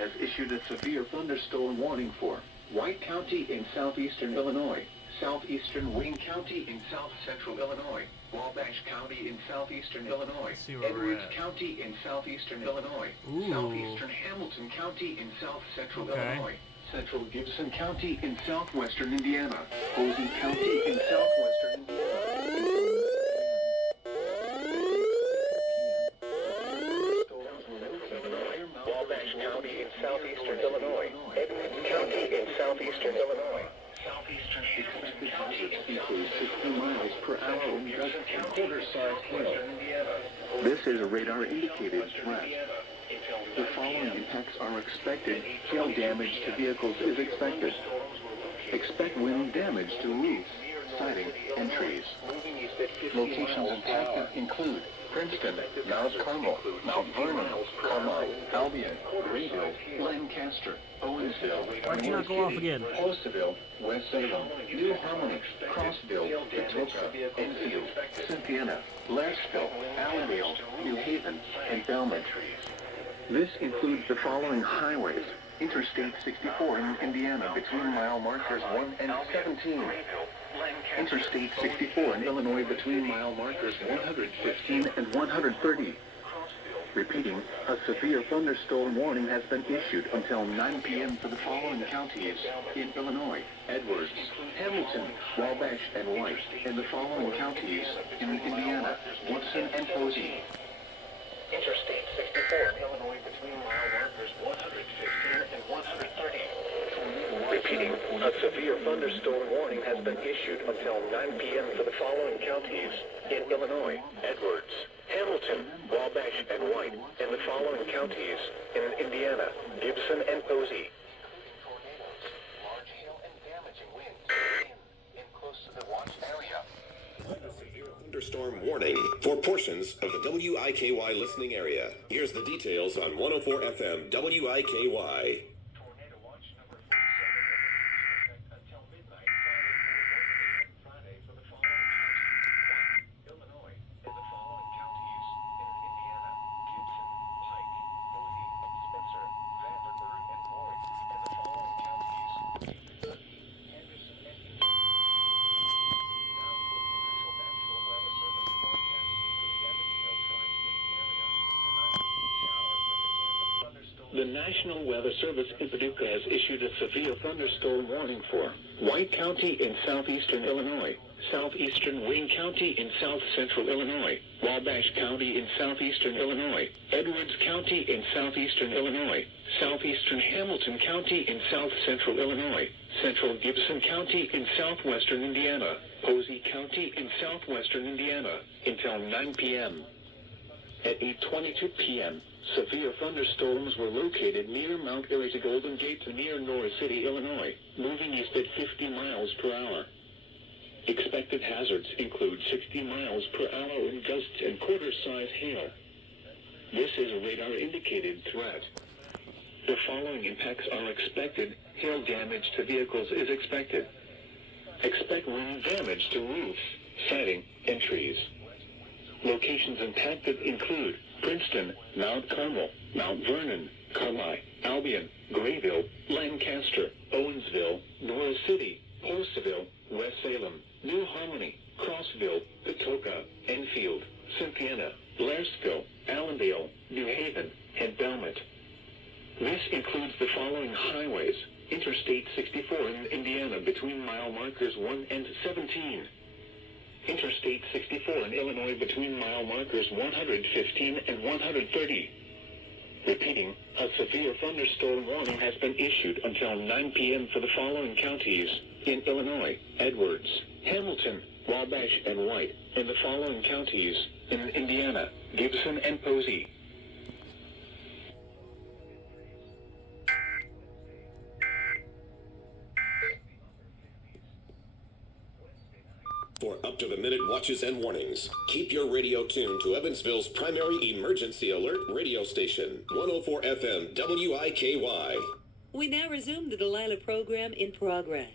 has issued a severe thunderstorm warning for White County in southeastern Illinois, southeastern Wayne County in south central Illinois, Wabash County in southeastern Illinois, Edwards County in southeastern Illinois, southeastern Hamilton County in south central Illinois, central Gibson County in southwestern Indiana, Posey County in southwestern Indiana. Wabash County in southeastern Illinois, Edwards County in southeastern Illinois. Southeastern expected hazards include 60 miles per hour in gust and quarter-sized hail. This is a radar-indicated threat. The following impacts are expected. Hail damage to vehicles is expected. Expect wind damage to roofs, siding, and trees. Locations impacted include Princeton, Mount Carmel, Mount Vernon, Carmel, Albion, Grayville, Lancaster, Owensville, Why'd you not go off again? Postville, West Salem, New Harmony, Crossville, Patoka, Enfield, Cynthiana, Blairsville, Allendale, New Haven, and Belmont. This includes the following highways: Interstate 64 in Indiana between mile markers 1 and 17. Interstate 64 in Illinois between mile markers 115 and 130. Repeating, a severe thunderstorm warning has been issued until 9 p.m. for the following counties in Illinois: Edwards, Hamilton, Wabash, and White, and the following counties in Indiana: Woodson and Posey. Interstate 64 in Illinois between mile markers 115 and 130. Repeating, a severe thunderstorm warning has been issued until 9 p.m. for the following counties in Illinois: Edwards, Hamilton, Wabash, and White, and the following counties in Indiana: Gibson and Posey. Large hail and damaging winds in close to the watch area. A severe thunderstorm warning for portions of the WIKY listening area. Here's the details on 104 FM WIKY. Tornado watch number 47 until midnight Friday for the following counties: Illinois, and the following counties in Indiana: Gibson, Pike, Posey, Spencer, Vanderburgh, and Ward, and the following counties: Henderson and Indiana. Now for the official National Weather Service forecast for the Evansville tri-state area. Tonight, showers with a chance of thunderstorms. The National Weather Service in Paducah has issued a severe thunderstorm warning for White County in southeastern Illinois, southeastern Wayne County in south central Illinois, Wabash County in southeastern Illinois, Edwards County in southeastern Illinois, southeastern Hamilton County in south central Illinois, central Gibson County in southwestern Indiana, Posey County in southwestern Indiana, until 9 p.m. At 8:22 p.m., severe thunderstorms were located near Mount Airy to Golden Gate to near Norris City, Illinois, moving east at 50 miles per hour. Expected hazards include 60 miles per hour in gusts and quarter-sized hail. This is a radar-indicated threat. The following impacts are expected. Hail damage to vehicles is expected. Expect wind damage to roofs, siding, and trees. Locations impacted include Princeton, Mount Carmel, Mount Vernon, Carmel, Albion, Grayville, Lancaster, Owensville, Norris City, Postville, West Salem, New Harmony, Crossville, Patoka, Enfield, Cynthiana, Blairsville, Allendale, New Haven, and Belmont. This includes the following highways: Interstate 64 in Indiana between mile markers 1 and 17. Interstate 64 in Illinois between mile markers 115 and 130. Repeating, a severe thunderstorm warning has been issued until 9 p.m. for the following counties in Illinois: Edwards, Hamilton, Wabash, and White, and the following counties in Indiana: Gibson and Posey. For up-to-the-minute watches and warnings, keep your radio tuned to Evansville's primary emergency alert radio station, 104 FM WIKY. We now resume the Delilah program in progress.